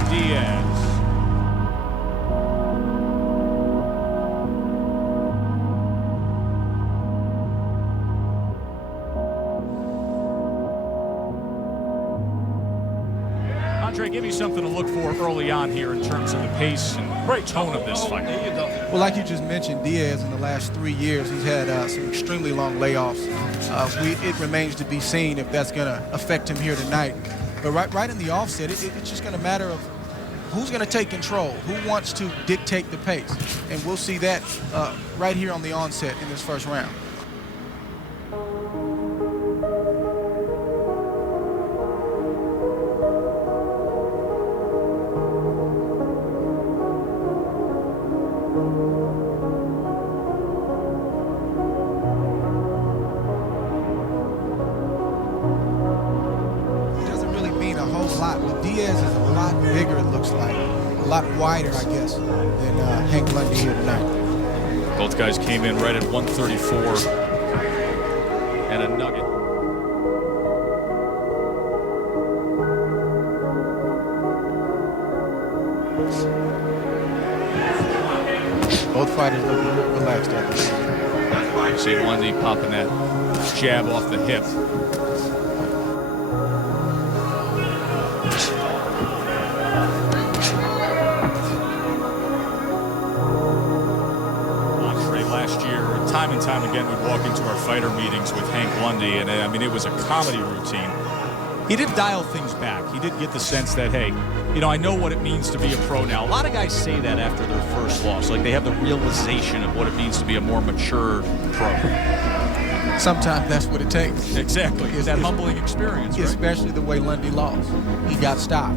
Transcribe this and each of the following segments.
David Diaz. Andre, give me something to look for early on here in terms of the pace and great tone of this fight. Well, like you just mentioned, Diaz in the last 3 years, he's had some extremely long layoffs. It remains to be seen if that's going to affect him here tonight. But right in the offset, it's just going to matter of who's going to take control, who wants to dictate the pace. And we'll see that right here on the onset in this first round. Diaz is a lot bigger, it looks like. A lot wider, I guess, than Hank Lundy here tonight. Both guys came in right at 134 and a nugget. Both fighters look real relaxed out there. See Lundy popping that jab off the hip. Last year, time and time again, we'd walk into our fighter meetings with Hank Lundy, and I mean, it was a comedy routine. He did dial things back. He did get the sense that, hey, you know, I know what it means to be a pro now. A lot of guys say that after their first loss, like they have the realization of what it means to be a more mature pro. Sometimes that's what it takes. Exactly. It's that humbling experience, right? Especially the way Lundy lost. He got stopped.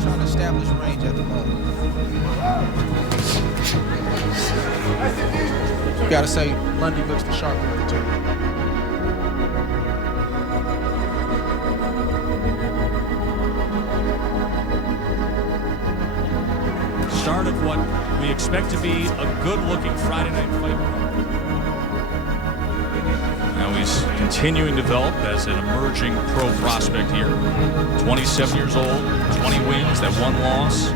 Trying to establish range at the moment. You got to say Lundy looks the sharper of the two. Start of what we expect to be a good-looking Friday night fight. Now he's continuing to develop as an emerging pro prospect here. 27 years old, 20 wins, that one loss.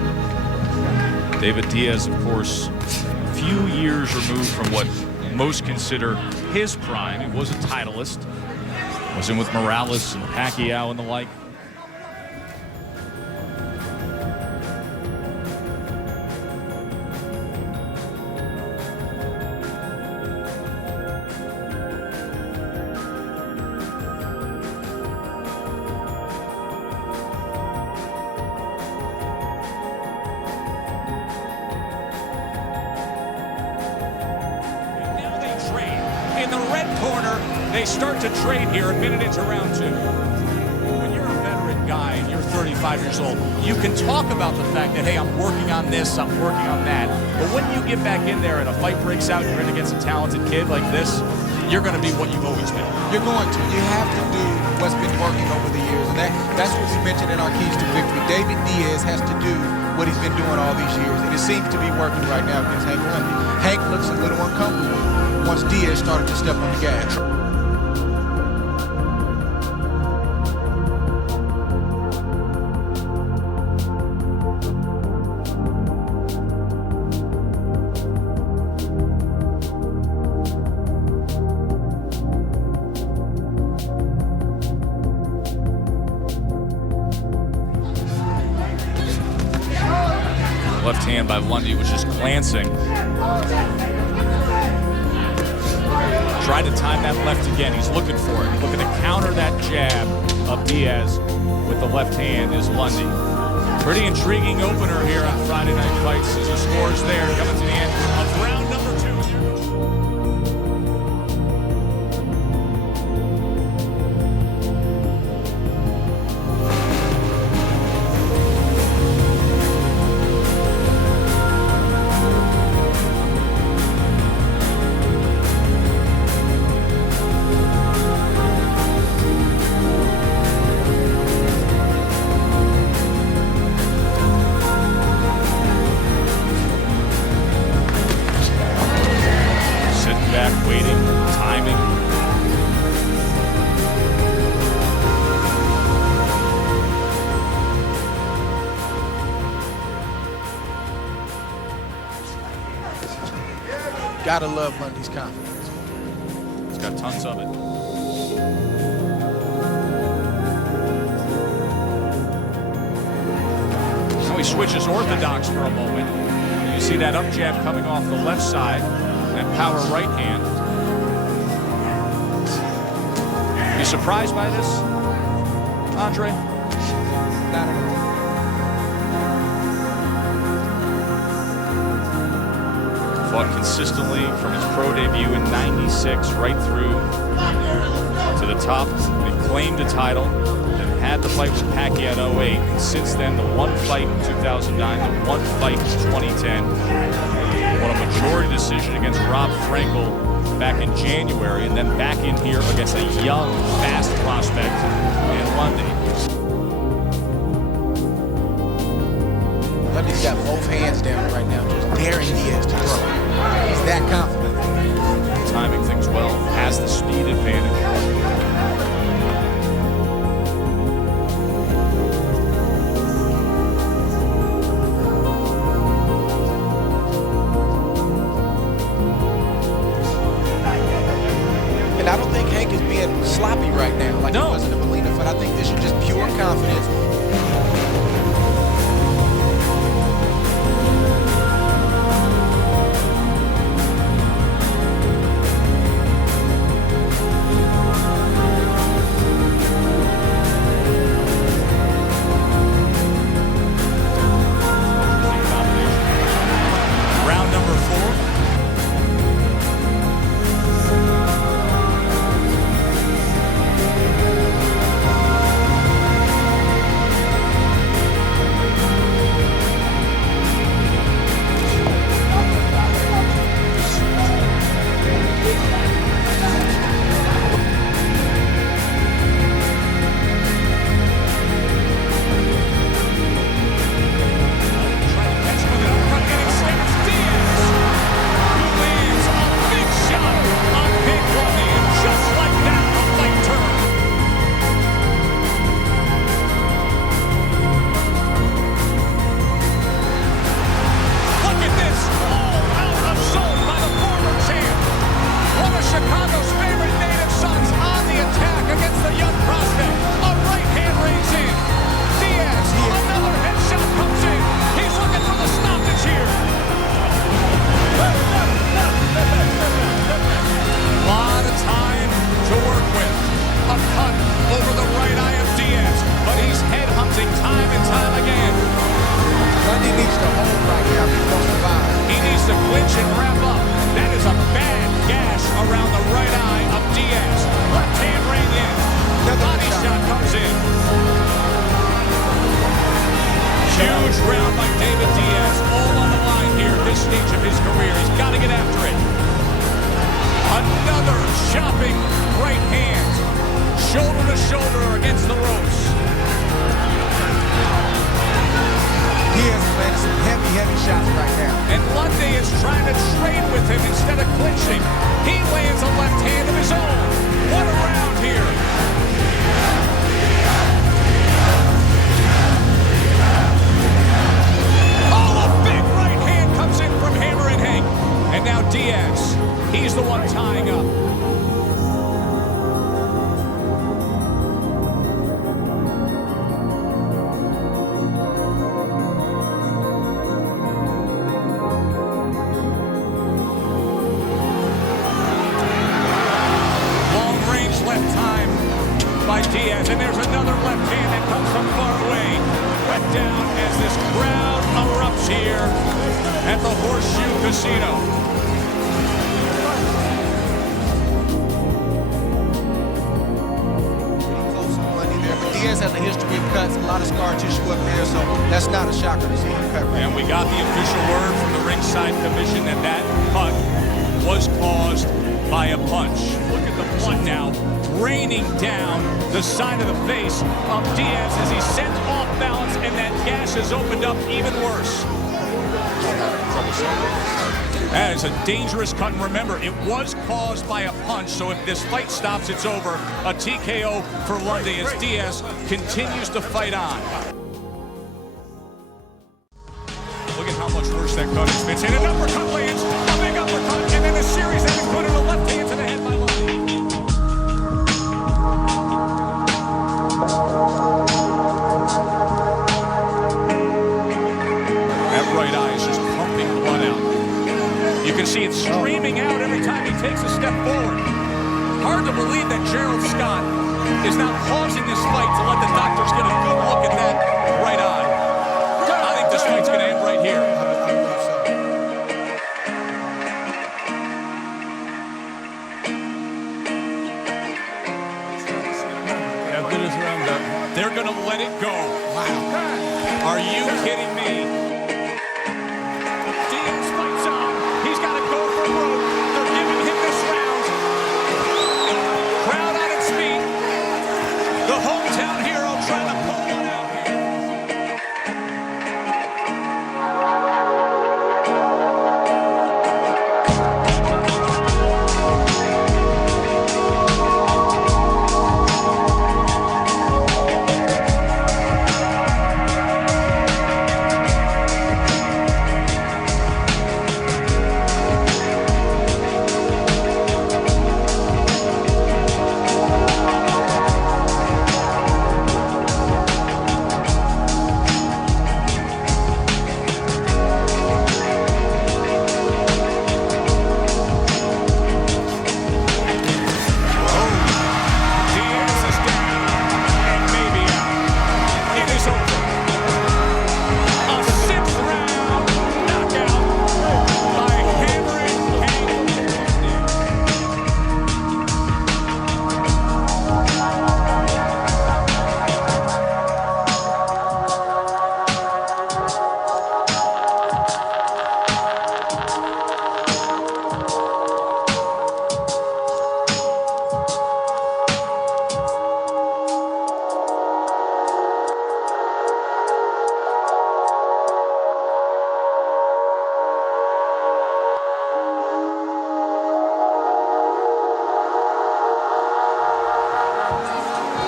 David Diaz, of course, a few years removed from what most consider his prime. He was a titleist. Was in with Morales and Pacquiao and the like. In the red corner, they start to trade here a minute into round two. When you're a veteran guy and you're 35 years old, you can talk about the fact that, hey, I'm working on this, I'm working on that. But when you get back in there and a fight breaks out, you're in against a talented kid like this, you're going to be what you've always been. You're going to. You have to do what's been working over the years. And that's what we mentioned in our keys to victory. David Diaz has to do what he's been doing all these years. And it seems to be working right now against Hank Lundy. Hank looks a little uncomfortable once Diaz started to step on the gas. Left hand by Lundy was just glancing. Tried to time that left again. He's looking for it. Looking to counter that jab of Diaz with the left hand is Lundy. Pretty intriguing opener here on Friday Night Fights as the score's there. Coming to the end of round number 2. Gotta love Lundy's confidence. He's got tons of it. Now he switches orthodox for a moment. You see that up jab coming off the left side, that power right hand. You surprised by this, Andre? Not at all. Fought consistently from his pro debut in '96 right through to the top. He claimed a title, then had the fight with Pacquiao in '08, and since then the one fight in 2009, the one fight in 2010. Won a majority decision against Rob Frankel back in January, and then back in here against a young, fast prospect in Lundy. Lundy's got both hands down right now, just daring Diaz to throw. He's that confident. Timing things well, has the speed advantage. And I don't think Hank is being sloppy right now like he was in the Molina fight. I think this is just pure confidence. Round number 4. Chicago's favorite native sons on the attack against the young prospect. A right hand rings in. Diaz, another headshot comes in. He's looking for the stoppage here. A lot of time to work with. A cut over the right eye of Diaz, but he's head hunting time and time again. Lundy needs to hold right now if he wants to survive. He needs to clinch and wrap up. That is a bad gash around the right eye of Diaz. Left hand ring in. Body shot comes in. Huge round by David Diaz. All on the line here at this stage of his career. He's got to get after it. Another chopping right hand. Shoulder to shoulder against the ropes. Diaz is landing some heavy shots right now. And Lundy is trying to trade with him instead of clinching. He lands a left hand of his own. What a round here. Oh, a big right hand comes in from Hammer and Hank. And now Diaz, he's the one tying up. By Diaz, and there's another left hand that comes from far away. Went down as this crowd erupts here at the Horseshoe Casino. Pretty close on Lundy there, but Diaz has a history of cuts, a lot of scar tissue up there, so that's not a shocker to see him cut. And we got the official word from the ringside commission that that cut was caused by a punch. Look at the blood now raining down the side of the face of Diaz as he's sent off balance, and that gash has opened up even worse. That is a dangerous cut, and remember, it was caused by a punch, so if this fight stops, it's over. A TKO for Lundy as Diaz continues to fight on. Look at how much worse that cut is. It's in an uppercut lands, a big uppercut, and then a series having put in a left hand to the head by Lundy. That right eye is just pumping blood out. You can see it streaming out every time he takes a step forward. Hard to believe that Gerald Scott is now pausing this fight to let the doctors get a good look at that right eye. I think this fight's going to end right here. They're going to let it go. Wow. Are you kidding me? Diaz fights on. He's got to go for broke. They're giving him this round. Crowd on its feet. The hometown hero trying to pull one out here.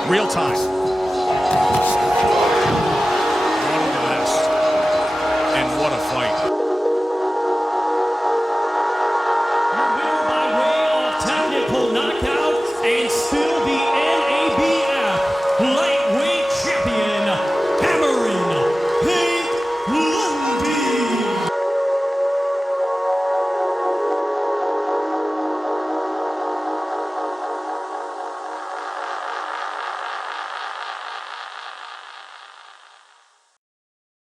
Real time.